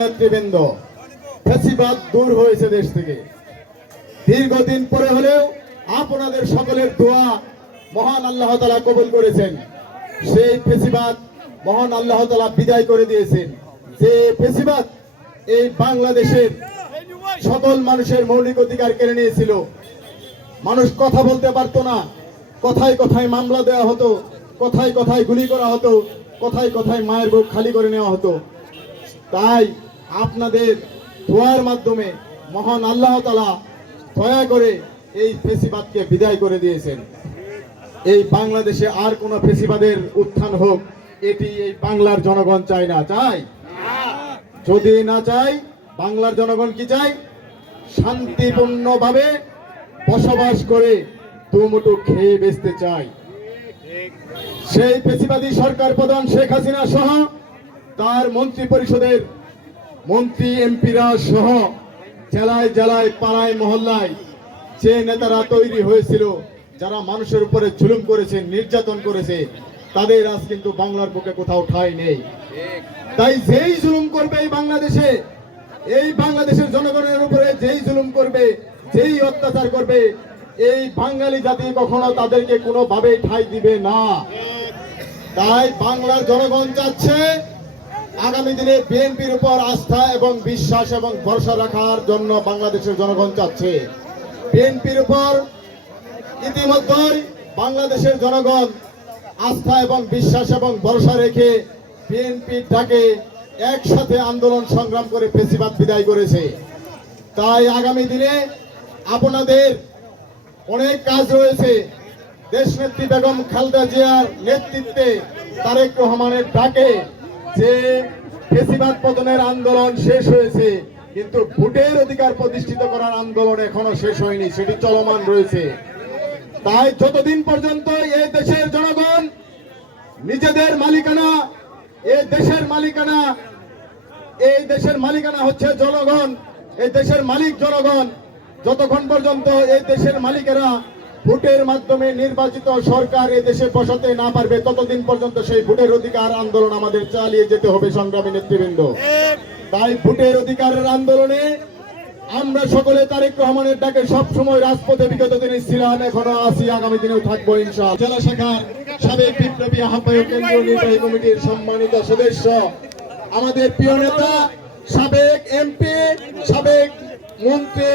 নেতৃবৃন্দ, ফেসিবাদ দূর হয়েছে দেশ থেকে। দীর্ঘদিন পরে হলেও আপনাদের সকলের দোয়া মহান আল্লাহ তালা কবুল করেছেন। সেই ফেসিবাদ মহান আল্লাহ তালা বিদায় করে দিয়েছেন। যে ফেসিবাদ এই বাংলাদেশের সকল মানুষের মৌলিক অধিকার কেড়ে নিয়েছিল। মানুষ কথা বলতে পারতো না। কথায় কথায় মামলা দেওয়া হতো, কথায় কথায় গুলি করা হতো, কথায় কথায় মায়ের বুক খালি করে নেওয়া হতো। তাই আপনাদের দোয়ার মাধ্যমে মহান আল্লাহ তালা দয়া করে এই ফেসিবাদকে বিদায় করে দিয়েছেন। এই বাংলাদেশে আর কোন ফেসিবাদের উত্থান হোক, এটি এই বাংলার জনগণ চায় না। চাই যদি না চাই বাংলার জনগণ কি চাই শান্তিপূর্ণভাবে বসবাস করে দুমুটো খেয়ে বেচতে চায়। সেই পেশিবাদী সরকার প্রধান শেখ হাসিনা সহ তার মন্ত্রী পরিষদের মন্ত্রী, এমপিরা সহ জেলায় জেলায়, পাড়ায়, মহল্লায় যে নেতারা তৈরি হয়েছিল, যারা মানুষের উপরে জুলুম করেছে, নির্যাতন করেছে, তাদের আজ কিন্তু বাংলার বুকে কোথাও ঠাঁই নেই। তাই যেই জুলুম করবে এই বাংলাদেশে, এই বাংলাদেশের জনগণের উপরে যেই জুলুম করবে, যেই অত্যাচার করবে, এই বাঙালি জাতি কখনো তাদেরকে কোনোভাবে ঠাঁই দিবে না। তাই বাংলার জনগণ চাচ্ছে আগামী দিনে বিএনপির উপর আস্থা এবং বিশ্বাস এবং ভরসা রাখার জন্য বাংলাদেশের জনগণ চাচ্ছে। বিএনপির উপর ইতিমধ্যেই বাংলাদেশের জনগণ আস্থা এবং বিশ্বাস এবং ভরসা রেখে বিএনপির ডাকে একসাথে আন্দোলন সংগ্রাম করে ফেসিবাদ বিদায় করেছে। তাই আগামী দিনে আপনাদের অনেক কাজ রয়েছে। দেশনেত্রী বেগম খালদা জিয়ার নেতৃত্বে তারেক রহমানের ডাকে যে ফেসিবাদ পতনের আন্দোলন শেষ হয়েছে, কিন্তু ভোটের অধিকার প্রতিষ্ঠিত করার আন্দোলন এখনও শেষ হয়নি, সেটি চলমান রয়েছে। তাই যতদিন পর্যন্ত এই দেশের জনগণ নিজেদের মালিকানা, এই দেশের মালিকানা, এই দেশের মালিকানা হচ্ছে জনগণ, এই দেশের মালিক জনগণ, যতক্ষণ পর্যন্ত এই দেশের মালিকেরা ভোটের মাধ্যমে নির্বাচিত সরকার দেশে বসাতে না পারবে, ততদিন পর্যন্ত সেই ভোটের অধিকার আন্দোলন আমাদের চালিয়ে যেতে হবে সংগ্রামী নেতৃবৃন্দ। তাই ভোটের অধিকারের আন্দোলনে আমরা সকলে তারেক রহমানের ডাকে সব সময় রাজপথে বিগত দিনে ছিলাম, এখনও আছি, আগামী দিনেও থাকব ইনশাল জেলা শাখার সাবেক বিপ্লবী আহ্বায়ক কেন্দ্রীয় নির্বাহী কমিটির সম্মানিত সদস্য, আমাদের প্রিয় নেতা, সাবেক এমপি, সাবেক মন্ত্রী।